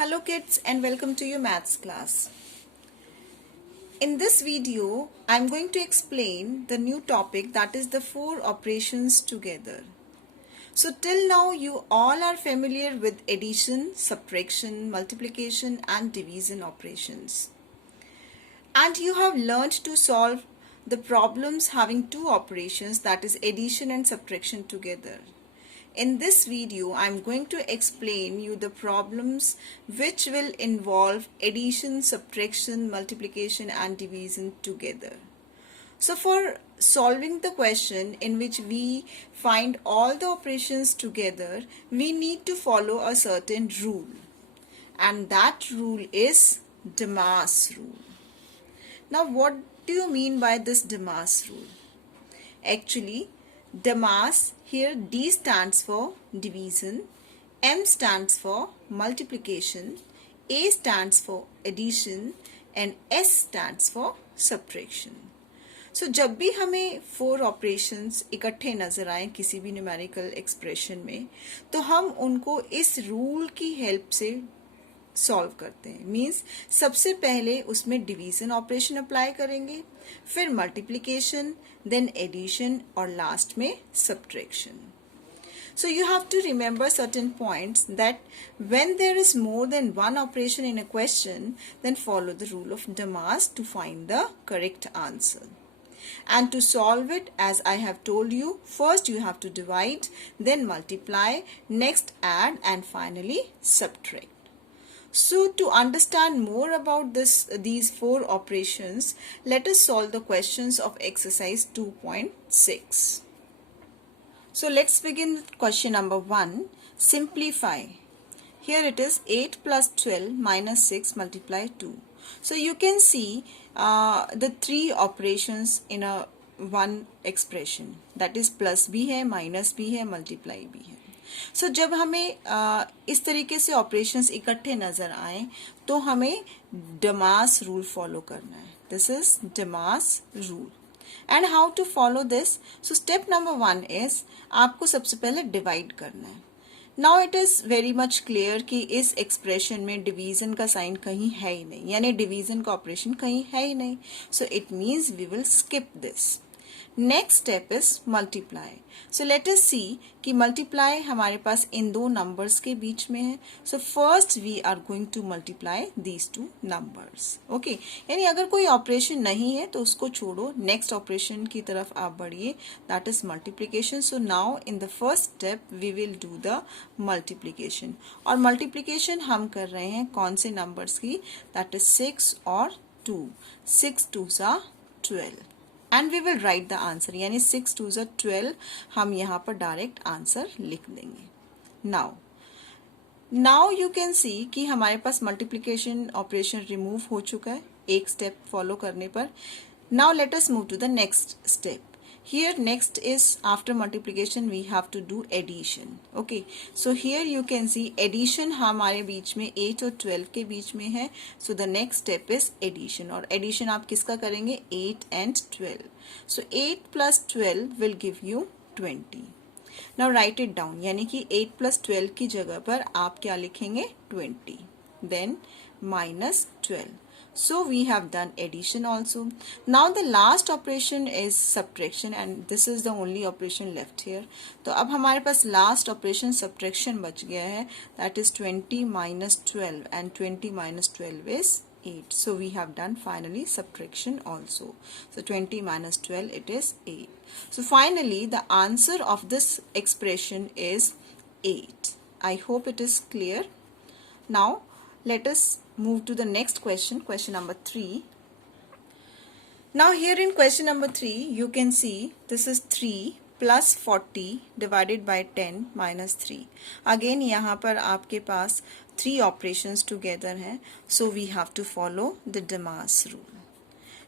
Hello kids and welcome to your maths class. In this video, I am going to explain the new topic, that is the four operations together. So till now you all are familiar with addition, subtraction, multiplication and division operations. And you have learned to solve the problems having two operations, that is addition and subtraction together. In this video, I am going to explain you the problems which will involve addition, subtraction, multiplication and division together. So for solving the question in which we find all the operations together, we need to follow a certain rule. And that rule is Demas rule. Now what do you mean by this Demas rule? Actually, Demas, here D stands for division, M stands for multiplication, A stands for addition and S stands for subtraction. So जब भी हमें four operations इकट्ठे नजर आए किसी भी numerical expression में, तो हम उनको इस रूल की हेल्प से सॉल्व करते हैं. मीन्स सबसे पहले उसमें डिवीजन ऑपरेशन अप्लाई करेंगे, फिर मल्टीप्लिकेशन, देन एडिशन और लास्ट में subtraction. So you have to remember certain points that when there is more than one operation in a question, then follow the rule of Demas to find the correct answer. And to solve it, as I have told you, first you have to divide, then multiply, next add and finally subtract. So to understand more about these four operations, let us solve the questions of exercise 2.6. So let's begin with question number 1. Simplify. Here it is 8 plus 12 minus 6 multiply 2. So you can see the three operations in a one expression, that is plus भी है, minus भी है, multiply भी है. So जब हमें इस तरीके से ऑपरेशंस इकट्ठे नजर आए तो हमें Demas rule फॉलो करना है. This is Demas rule. And how to follow this? So step number 1 is आपको सबसे पहले डिवाइड करना है. Now it is very much clear कि इस एक्सप्रेशन में डिवीजन का साइन कहीं है ही नहीं, यानी डिवीजन का ऑपरेशन कहीं है ही नहीं. So it means we will skip this. Next step is multiply. So let us see कि multiply हमारे पास इन दो numbers के बीच में है. So first we are going to multiply these two numbers. Okay. यानी अगर कोई operation नहीं है तो उसको छोड़ो, next operation की तरफ आप बढ़िए, that is multiplication. So now in the first step we will do the multiplication. और multiplication हम कर रहे हैं कौन से numbers की? That is 6 और 2. 6 2s are 12. And we will write the answer, यानी 6 2s are 12 हम यहाँ पर डायरेक्ट आंसर लिख देंगे. Now you can see कि हमारे पास मल्टीप्लिकेशन ऑपरेशन रिमूव हो चुका है एक स्टेप फॉलो करने पर. Now let us move to the next step. Here next is after multiplication we have to do addition. Okay, so here you can see addition हमारे बीच में 8 और 12 के बीच में है. So the next step is addition. और addition आप किसका करेंगे? 8 and 12. So 8 plus 12 will give you 20. Now write it down. यानी कि 8 plus 12 की जगह पर आप क्या लिखेंगे? 20. Then minus 12. So we have done addition also. Now the last operation is subtraction and this is the only operation left here. तो अब हमारे पास last operation subtraction बच गया है, that is 20 minus 12 and 20 minus 12 is 8. So we have done finally subtraction also. So 20 minus 12 it is 8. So finally the answer of this expression is 8. I hope it is clear. Now let us move to the next question, question number 3. Now here in question number 3 you can see this is 3 plus 40 divided by 10 minus 3. Again यहाँ पर आपके पास 3 operations together हैं, so we have to follow the Demas rule.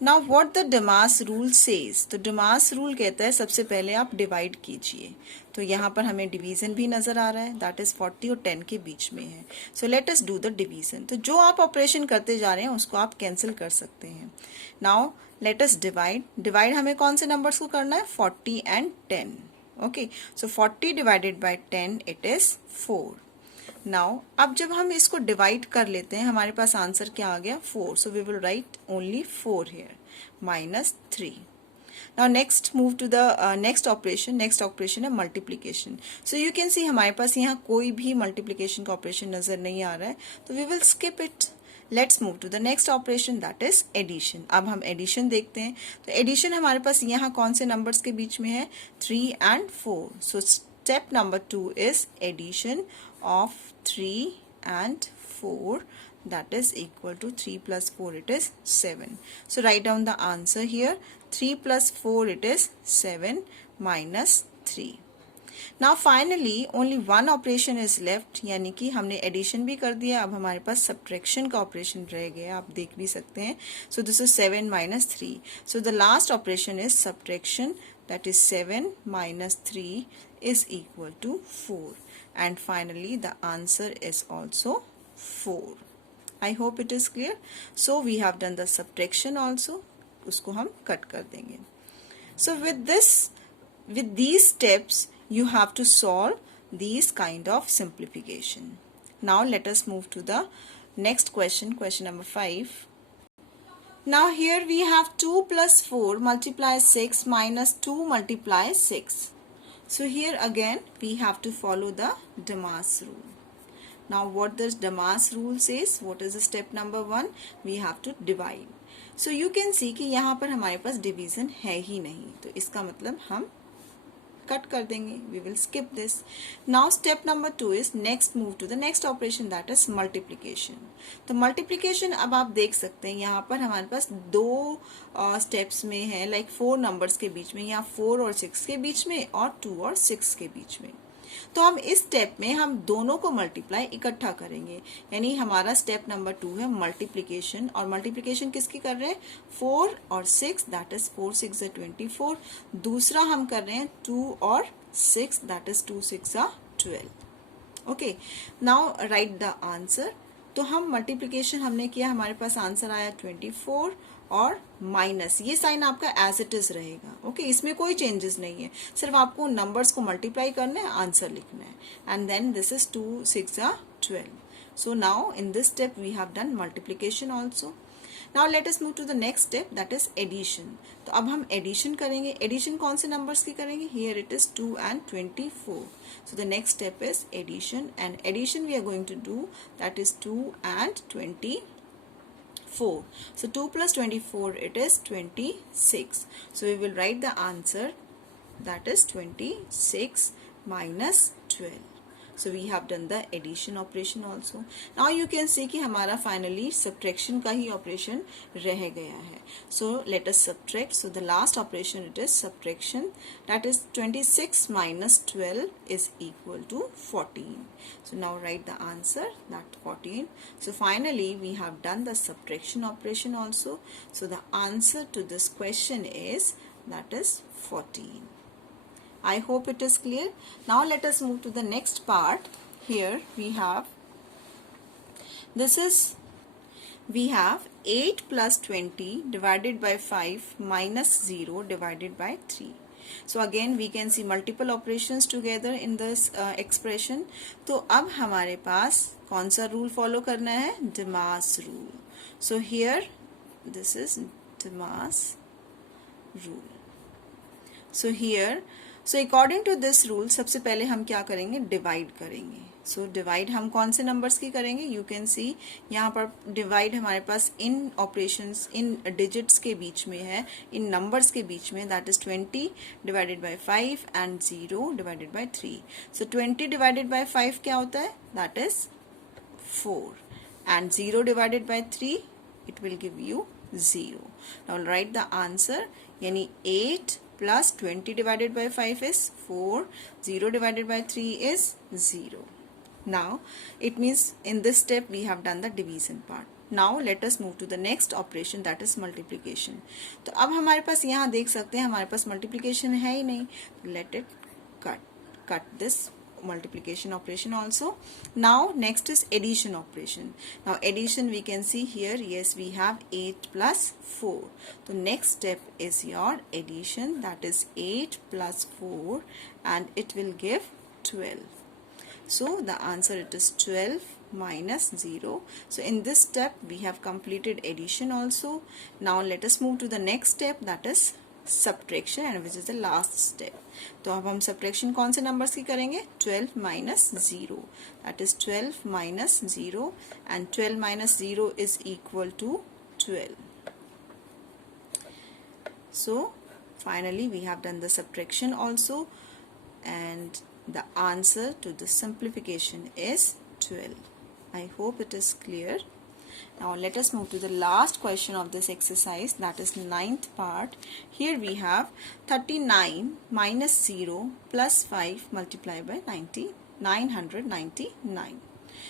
Now what the Demas rule says? तो Demas rule कहता है सबसे पहले आप डिवाइड कीजिए. तो यहाँ पर हमें डिवीजन भी नजर आ रहा है, that is 40 और 10 के बीच में है. So let us do the division. तो जो आप ऑपरेशन करते जा रहे हैं उसको आप कैंसिल कर सकते हैं. Now let us divide. Divide हमें कौन से नंबर्स को करना है? 40 and 10. Okay. So 40 divided by 10 it is 4. Now अब जब हम इसको डिवाइड कर लेते हैं हमारे पास आंसर क्या आ गया 4. So we will write only 4 here minus 3. Now next move to the next operation. Next operation है multiplication. So you can see हमारे पास यहाँ कोई भी multiplication का operation नजर नहीं आ रहा है, तो we will skip it. Let's move to the next operation, that is addition. अब हम addition देखते हैं. तो addition हमारे पास यहाँ कौन से numbers के बीच में है 3 and 4. So step number 2 is addition of 3 and 4. That is equal to 3 plus 4, it is 7. So write down the answer here. 3 plus 4, it is 7 minus 3. Now finally only one operation is left, यानी कि हमने addition भी कर दिया, अब हमारे पास subtraction का operation रह गया, आप देख भी सकते हैं. So this is 7 minus 3. So the last operation is subtraction, that is 7 minus 3 is equal to 4. And finally the answer is also 4. I hope it is clear. So we have done the subtraction also. उसको हम cut कर देंगे. So with these steps, you have to solve these kind of simplification. Now let us move to the next question, question number 5. Now here we have 2 plus 4 multiply 6 minus 2 multiply 6. So here again we have to follow the Damas rule. Now what does Damas rule says? What is the step number 1? We have to divide. So you can see कि यहाँ पर हमारे पास division है ही नहीं, तो इसका मतलब हम कट कर देंगे. We will skip this. Now step number 2 is next move to the next operation, that is multiplication. तो multiplication अब आप देख सकते हैं यहाँ पर हमारे पास दो steps में है, like 4 numbers के बीच में, या 4 और 6 के बीच में और 2 और 6 के बीच में. तो हम इस स्टेप में हम दोनों को मल्टीप्लाई इकट्ठा करेंगे, यानी हमारा स्टेप नंबर 2 है मल्टीप्लिकेशन. और मल्टीप्लिकेशन किसकी कर रहे हैं 4 और 6, दैट इज 4 6 are 24. दूसरा हम कर रहे हैं 2 और 6, that is 2 6 are 12. Okay, now right the answer. तो हम मल्टीप्लिकेशन हमने किया, हमारे पास आंसर आया 24 और माइनस, ये साइन आपका एज इट इज रहेगा. ओके, इसमें कोई चेंजेस नहीं है, सिर्फ आपको नंबर्स को मल्टीप्लाई करना है, आंसर लिखना है. And then this is 2 6 are 12. So now in this step we have done multiplication also. Now let us move to the next step, that is addition. तो अब हम एडिशन करेंगे. एडिशन कौन से नंबर्स की करेंगे? Here it is 2 and 24. So the next step is addition, and addition we are going to do, that is 2 and 24. So 2 plus 24, it is 26. So we will write the answer, that is 26 minus 12. So we have done the addition operation also. Now you can see कि हमारा finally subtraction का ही operation रह गया है. So let us subtract. So the last operation, it is subtraction, that is 26 minus 12 is equal to 14. So now write the answer, that 14. So finally we have done the subtraction operation also. So the answer to this question is, that is 14. I hope it is clear. Now let us move to the next part. Here we have, we have 8 plus 20 divided by 5 minus 0 divided by 3. So again we can see multiple operations together in this expression. तो अब हमारे पास कौन सा rule follow करना है? Damas rule. So here this is Damas rule. So here, so according to this rule, सबसे पहले हम क्या करेंगे? डिवाइड करेंगे. सो डिवाइड हम कौन से नंबर्स की करेंगे? यू कैन सी यहाँ पर डिवाइड हमारे पास इन ऑपरेशंस, इन डिजिट्स के बीच में है, इन नंबर्स के बीच में, that is 20 divided by 5 and 0 divided by 3. So 20 divided by 5 क्या होता है? That is 4, and 0 divided by 3 it will give you 0. Now right the answer, यानी 8 plus 20 divided by 5 is 4, 0 divided by 3 is 0. Now it means in this step we have done the division part. Now let us move to the next operation, that is multiplication. तो अब हमारे पास यहाँ देख सकते हैं हमारे पास multiplication है ही नहीं, let it cut this multiplication operation also. Now next is addition operation. Now addition we can see here, yes we have 8 plus 4. The next step is your addition, that is 8 plus 4 and it will give 12. So the answer it is 12 minus 0. So in this step we have completed addition also. Now let us move to the next step, that is subtraction, and which is the last step. तो अब हम subtraction कौन से numbers की करेंगे? 12 minus 0, that is 12 minus 0, and 12 minus 0 is equal to 12. So finally we have done the subtraction also, and the answer to the simplification is 12. I hope it is clear. Now let us move to the last question of this exercise, that is ninth part. Here we have 39 minus 0 plus 5 multiplied by 999.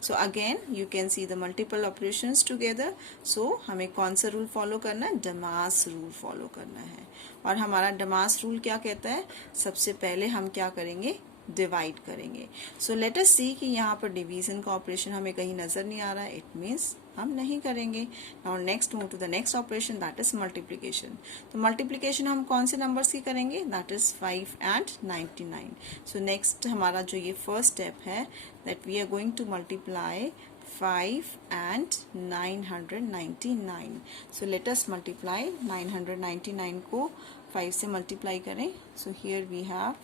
So again you can see the multiple operations together. So हमें कौन सा rule follow करना है? Damas rule follow करना है. और हमारा Damas rule क्या कहता है? सबसे पहले हम क्या करेंगे? डिवाइड करेंगे. सो लेट अस सी कि यहाँ पर डिवीजन का ऑपरेशन हमें कहीं नजर नहीं आ रहा है. इट मीन्स हम नहीं करेंगे. Now next move to the next operation, that is multiplication. तो मल्टीप्लिकेशन हम कौन से नंबर्स की करेंगे? That is 5 and 99. So next हमारा जो ये फर्स्ट स्टेप है, that we are going to multiply 5 and 999. So let us multiply 999 को 5 से मल्टीप्लाई करें. So here we have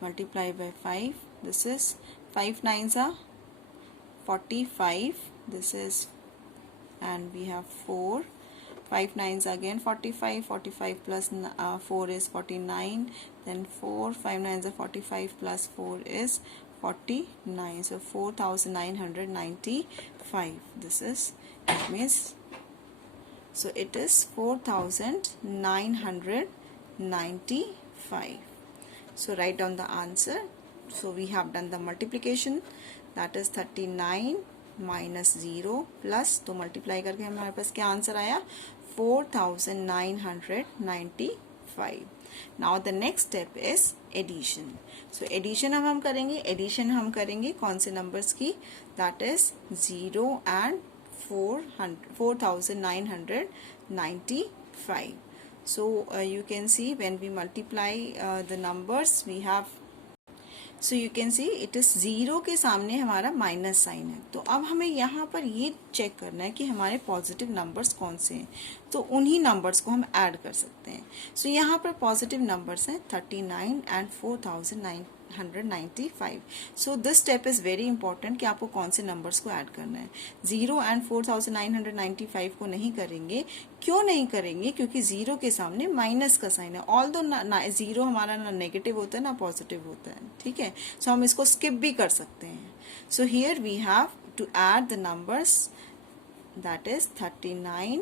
multiply by 5. This is 5 9s are 45. This is, and we have 4. 5 9s again 45. 45 plus 4 is 49. Then 4. 5 9s are 45 plus 4 is 49. So 4995. This is, it means, so it is 4995. So write down the answer. So we have done the multiplication, that is 39 minus 0 plus, तो multiply करके हमारे पास क्या answer आया? 4995. Now the next step is addition. So addition हम करेंगे. Addition हम करेंगे कौन से numbers की? That is 0 and 4995. So you can see when we multiply the numbers, we have, so you can see it is 0 के सामने हमारा माइनस साइन है. तो अब हमें यहाँ पर ये चेक करना है कि हमारे पॉजिटिव नंबर्स कौन से हैं. तो उन्हीं नंबर्स को हम ऐड कर सकते हैं. सो यहाँ पर पॉजिटिव नंबर्स हैं 39 and 4995. So this step is very important कि आपको कौन से नंबर्स को ऐड करना है. 0 and 4995 को नहीं करेंगे. क्यों नहीं करेंगे? क्योंकि 0 के सामने माइनस का साइन है. ऑल दो 0 हमारा ना नेगेटिव होता है ना पॉजिटिव होता है. ठीक है, सो हम इसको स्किप भी कर सकते हैं. So here we have to add the numbers, that is 39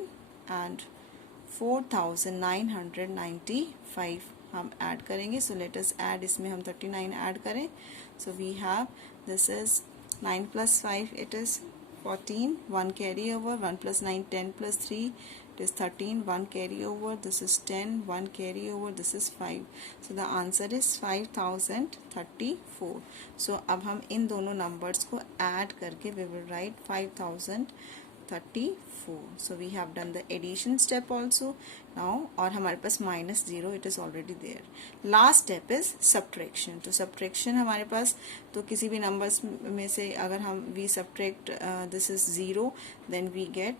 and 4995 हम ऐड करेंगे. सो लेट अस ऐड, इसमें हम 39 ऐड करें. So we have, this is 9 plus 5, it is 14, 1 carry over, 1 plus 9, 10 plus 3, it is 13, 1 carry over, this is 10, 1 carry over, this is 5. So the answer is 5034. So अब हम इन दोनों numbers को add करके we will write 5034. So we have done the addition step also. Now और हमारे पास -0, it is already there. Last step is subtraction. तो subtraction हमारे पास, तो किसी भी numbers में से अगर हम we subtract this is 0, then we get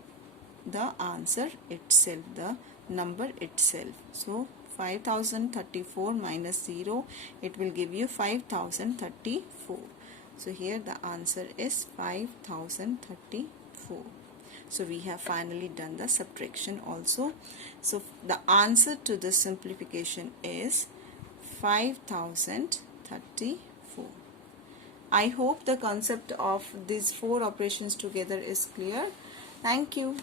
the answer itself, the number itself. So 5034 minus 0, it will give you 5034. So here the answer is 5034. So we have finally done the subtraction also. So the answer to this simplification is 5034. I hope the concept of these 4 operations together is clear. Thank you.